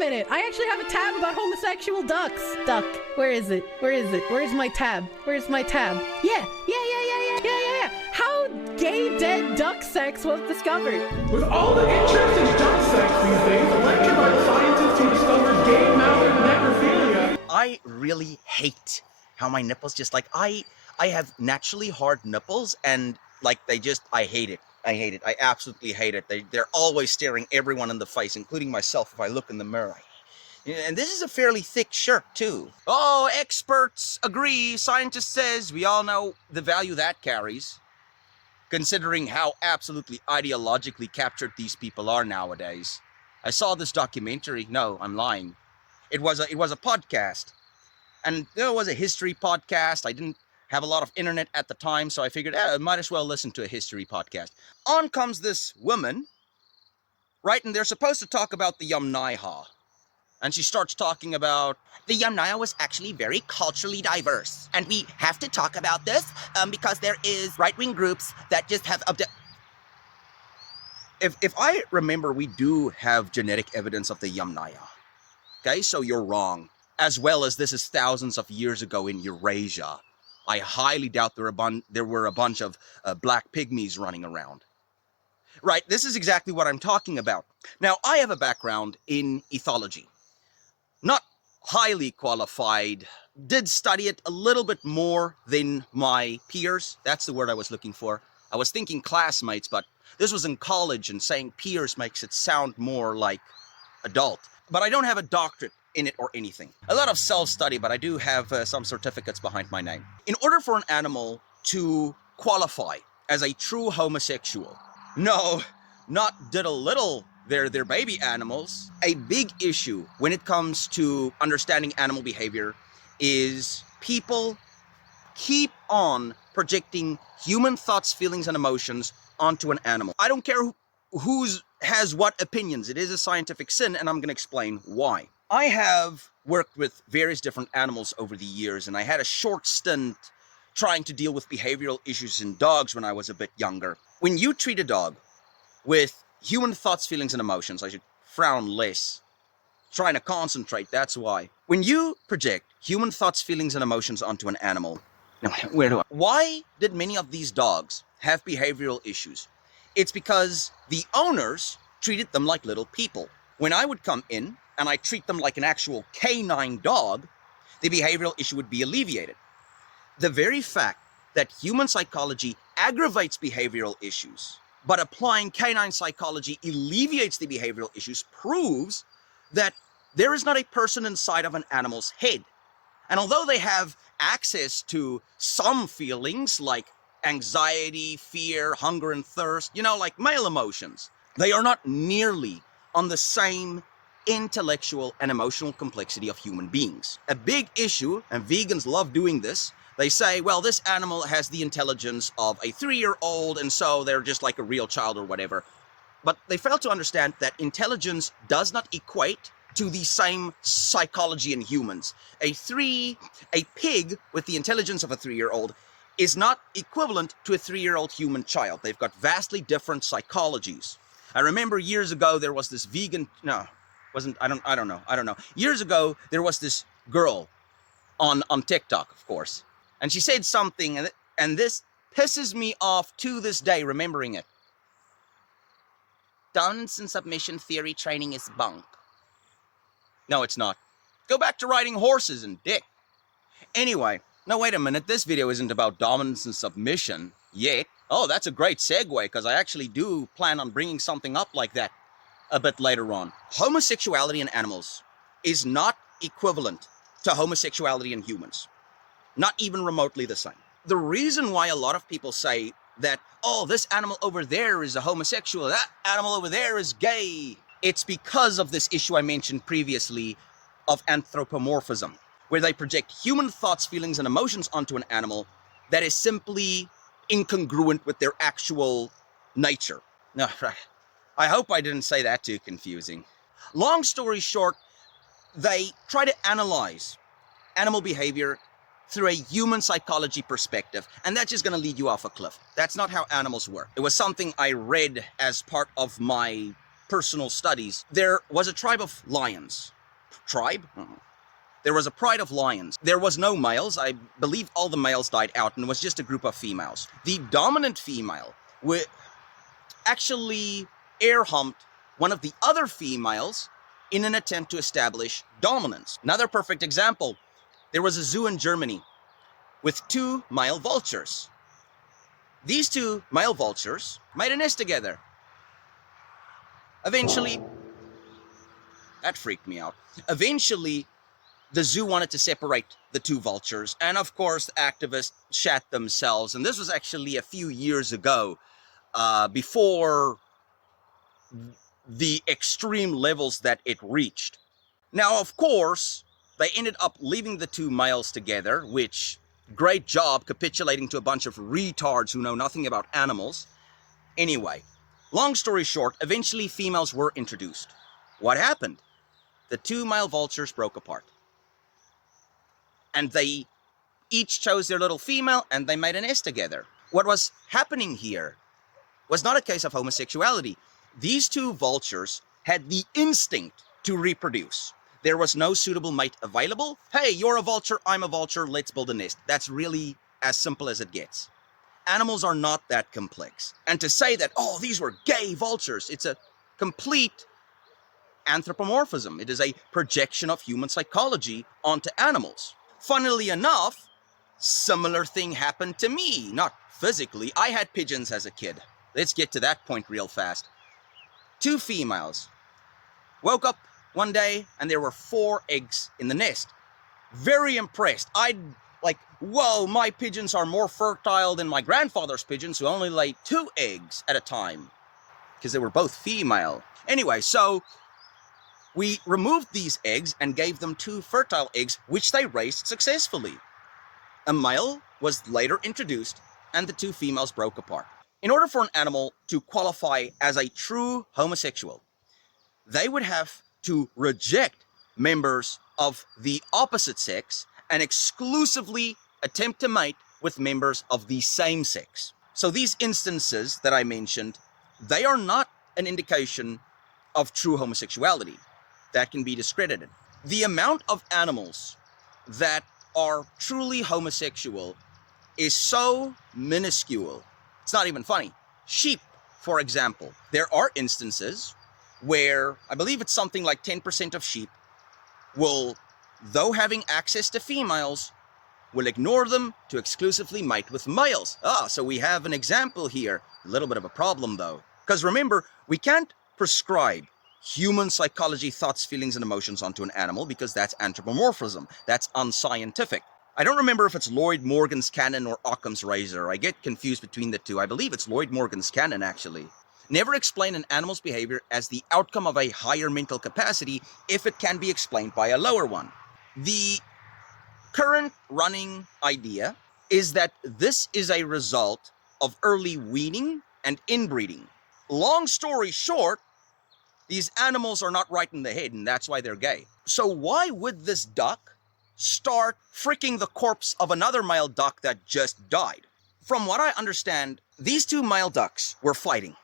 minute. I actually have a tab about homosexual ducks. Duck. Where is it? Where is it? Where's my tab? Where's my tab? Yeah. How gay dead duck sex was discovered. With all the interest in duck sex these days, a lecture by the scientist who discovered gay mouth necrophilia. I really hate how my nipples just like, I have naturally hard nipples and like I hate it. I absolutely hate it. They're always staring everyone in the face, including myself if I look in the mirror. And this is a fairly thick shirt too. Oh, experts agree. Scientists says we all know the value that carries, considering how absolutely ideologically captured these people are nowadays. I saw this documentary. No, I'm lying. It was a podcast, and it was a history podcast. I didn't have a lot of internet at the time, so I figured I might as well listen to a history podcast. On comes this woman, right? And they're supposed to talk about the Yamnaya. And she starts talking about the Yamnaya was actually very culturally diverse. And we have to talk about this because there is right-wing groups that just have... If I remember, we do have genetic evidence of the Yamnaya. Okay, so you're wrong. As well as this is thousands of years ago in Eurasia. I highly doubt there were a bunch of black pygmies running around. Right, this is exactly what I'm talking about. Now, I have a background in ethology. Not highly qualified, did study it a little bit more than my peers. That's the word I was looking for. I was thinking classmates, but this was in college, and saying peers makes it sound more like adult. But I don't have a doctorate in it or anything. A lot of self-study, but I do have some certificates behind my name. In order for an animal to qualify as a true homosexual, no, not did a little, they're baby animals. A big issue when it comes to understanding animal behavior is people keep on projecting human thoughts, feelings, and emotions onto an animal. I don't care who has what opinions. It is a scientific sin, and I'm going to explain why. I have worked with various different animals over the years, and I had a short stint trying to deal with behavioral issues in dogs when I was a bit younger. When you treat a dog with human thoughts, feelings, and emotions, I should frown less. Trying to concentrate, that's why. When you project human thoughts, feelings, and emotions onto an animal, why did many of these dogs have behavioral issues? It's because the owners treated them like little people. When I would come in and I treat them like an actual canine dog, the behavioral issue would be alleviated. The very fact that human psychology aggravates behavioral issues, but applying canine psychology alleviates the behavioral issues, proves that there is not a person inside of an animal's head. And although they have access to some feelings like anxiety, fear, hunger, and thirst, like male emotions, they are not nearly on the same intellectual and emotional complexity of human beings. A big issue, and vegans love doing this, they say, well, this animal has the intelligence of a 3-year-old, and so they're just like a real child or whatever. But they fail to understand that intelligence does not equate to the same psychology in humans. A pig with the intelligence of a 3-year-old is not equivalent to a 3-year-old human child. They've got vastly different psychologies. I remember years ago there was this vegan, I don't know. Years ago there was this girl on TikTok, of course, and she said something, and this pisses me off to this day remembering it. Dominance and submission theory training is bunk. No, it's not. Go back to riding horses and dick. Anyway, no, wait a minute. This video isn't about dominance and submission yet. Oh, that's a great segue, because I actually do plan on bringing something up like that a bit later on. Homosexuality in animals is not equivalent to homosexuality in humans. Not even remotely the same. The reason why a lot of people say that, oh, this animal over there is a homosexual, that animal over there is gay, it's because of this issue I mentioned previously of anthropomorphism, where they project human thoughts, feelings, and emotions onto an animal that is simply incongruent with their actual nature. No, right. I hope I didn't say that too confusing. Long story short, they try to analyze animal behavior through a human psychology perspective, and that's just going to lead you off a cliff. That's not how animals work. It was something I read as part of my personal studies, there was a tribe of lions. Tribe? There was a pride of lions. There was no males. I believe all the males died out and it was just a group of females. The dominant female actually air humped one of the other females in an attempt to establish dominance. Another perfect example, there was a zoo in Germany with 2 male vultures. These 2 male vultures made a nest together. Eventually, that freaked me out. Eventually, the zoo wanted to separate the 2 vultures, and of course, activists shat themselves. And this was actually a few years ago, before the extreme levels that it reached. Now, of course, they ended up leaving the 2 males together, which, great job capitulating to a bunch of retards who know nothing about animals. Anyway, long story short, eventually females were introduced. What happened? The 2 male vultures broke apart. And they each chose their little female and they made a nest together. What was happening here was not a case of homosexuality. These 2 vultures had the instinct to reproduce. There was no suitable mate available. Hey, you're a vulture, I'm a vulture, let's build a nest. That's really as simple as it gets. Animals are not that complex. And to say that, oh, these were gay vultures, it's a complete anthropomorphism. It is a projection of human psychology onto animals. Funnily enough, similar thing happened to me. Not physically. I had pigeons as a kid. Let's get to that point real fast. 2 females. Woke up one day and there were 4 eggs in the nest. Very impressed. I'd like, whoa, my pigeons are more fertile than my grandfather's pigeons who only laid 2 eggs at a time. Because they were both female. Anyway, so we removed these eggs and gave them 2 fertile eggs, which they raised successfully. A male was later introduced, and the 2 females broke apart. In order for an animal to qualify as a true homosexual, they would have to reject members of the opposite sex and exclusively attempt to mate with members of the same sex. So these instances that I mentioned, they are not an indication of true homosexuality. That can be discredited. The amount of animals that are truly homosexual is so minuscule, it's not even funny. Sheep, for example. There are instances where, I believe it's something like 10% of sheep will, though having access to females, will ignore them to exclusively mate with males. So we have an example here. A little bit of a problem though. Because remember, we can't prescribe human psychology, thoughts, feelings, and emotions onto an animal because that's anthropomorphism. That's unscientific. I don't remember if it's Lloyd Morgan's canon or Occam's razor. I get confused between the 2. I believe it's Lloyd Morgan's canon, actually. Never explain an animal's behavior as the outcome of a higher mental capacity if it can be explained by a lower one. The current running idea is that this is a result of early weaning and inbreeding. Long story short, these animals are not right in the head, and that's why they're gay. So why would this duck start freaking the corpse of another male duck that just died? From what I understand, these 2 male ducks were fighting,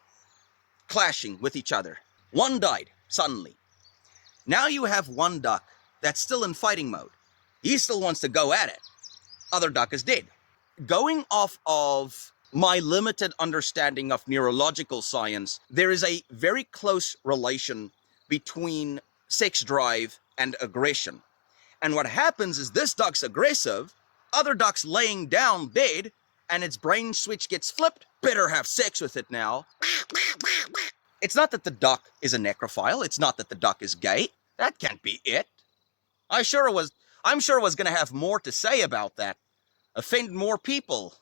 clashing with each other. One died suddenly. Now you have one duck that's still in fighting mode. He still wants to go at it. Other duck is dead. Going off of my limited understanding of neurological science, there is a very close relation between sex drive and aggression. And what happens is this duck's aggressive, other duck's laying down dead, and its brain switch gets flipped. Better have sex with it now. It's not that the duck is a necrophile. It's not that the duck is gay. That can't be it. I'm sure it was going to have more to say about that. Offend more people.